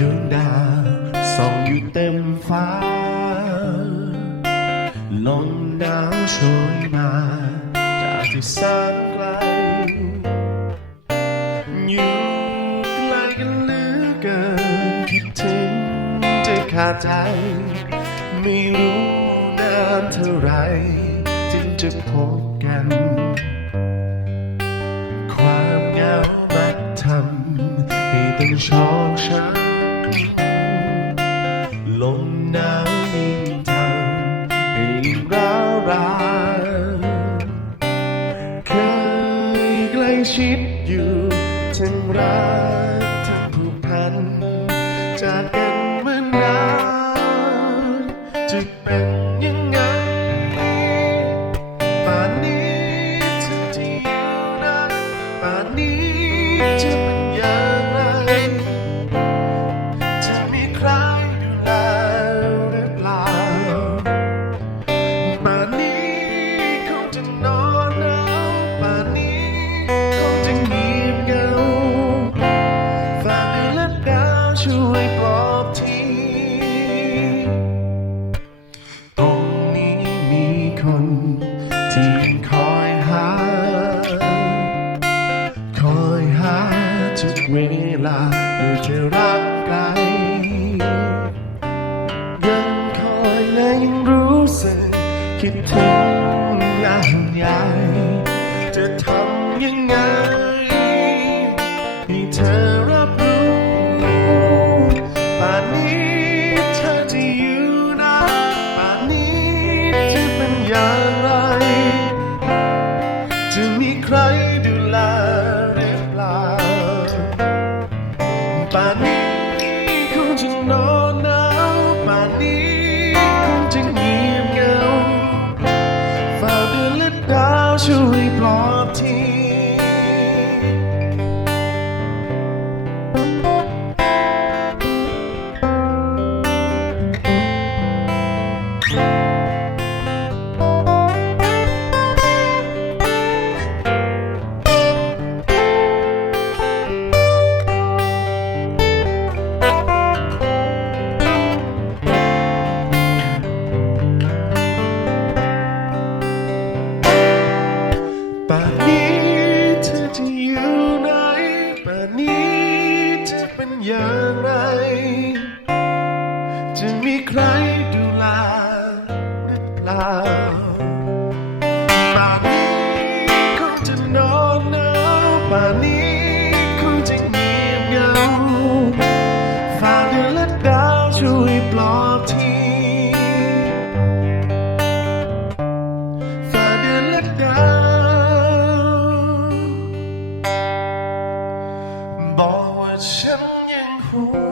ดวงดาวส่องอยู่เต็มฟ้า ลมหนาวโชยมาจากที่แสนไกล อยู่ไกลกันเหลือเกินคิดถึงจะขาดใจ ไม่รู้นานเท่าไรถึงจะพบกัน ความเหงามักทำให้ต้องชอกช้ำ ลมหนาวยิ่งทำให้ร้าวรานเคยใกล้ชิดอยู่ทั้งรัก ทุกเวลาเมื่อเธอรักไกลยังคอยและยังรู้สึกคิดถึงอย่างใหญ่จะทำยังไง จะมีใครดูแลหรือเปล่าป่านนี้คงจะนอนหนาวป่านนี้คงจะเงียบเหงาฟ้าเดือนและดาวช่วยปลอบทีฟ้าเดือนและดาวบอกว่าฉันยังห่วง